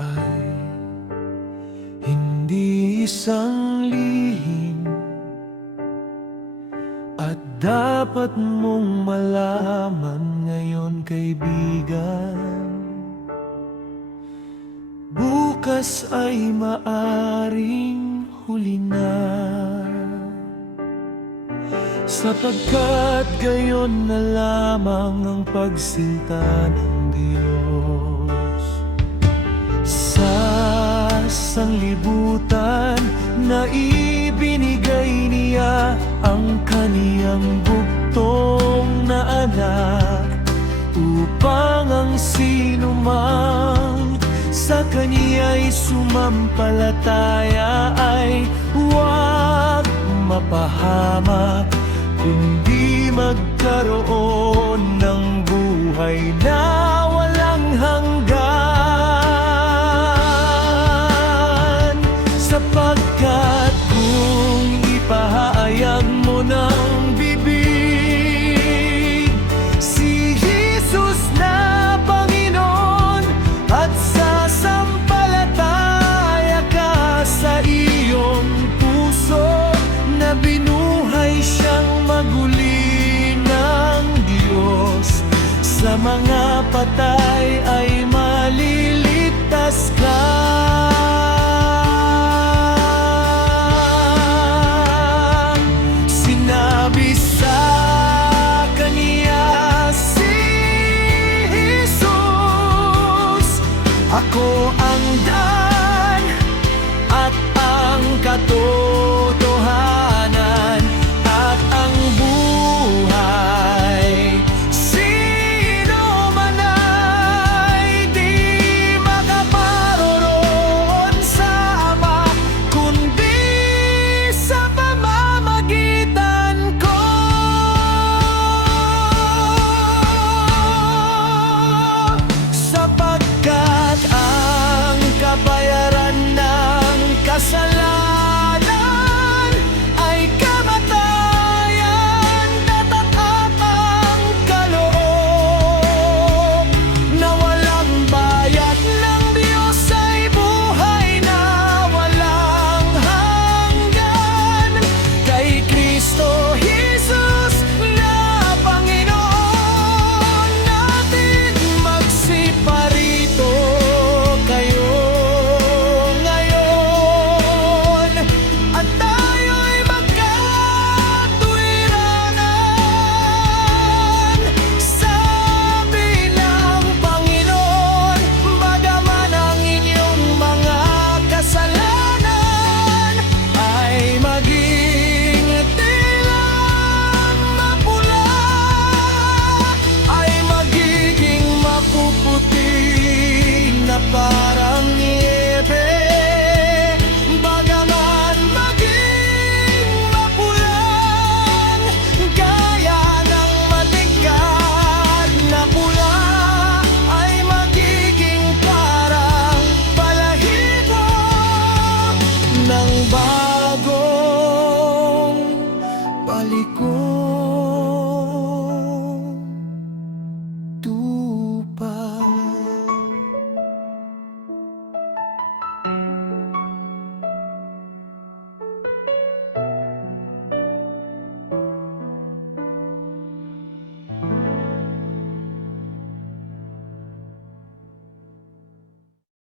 ay hindi isang lihim, at dapat mong malaman ngayon, kaibigan. Bukas ay maaring huli na, sapagkat gayon na lamang ang pagsinta ng Diyos sa sanglibutan na ibinigay niya ang kaniyang bugtong na anak, upang ang sinumang sa kaniya'y sumampalataya ay huwag mapahamak, kundi magkaroon ng buhay na walang hanggan. Sapagkat kung ipahayag mo ng bibig si Jesus na Panginoon, at sasampalataya ka sa iyong puso na binuhay siyang maguli ng Diyos, sa mga patay ay maliligtas ka. Sinabi sa kaniya si Jesus, ako ang daan at ang katotohanan at ang buhay. Sino man ay di makaparoroon sa Ama, kundi sa pamamagitan ko. Sapagkat ang kabayaran ng kasalanan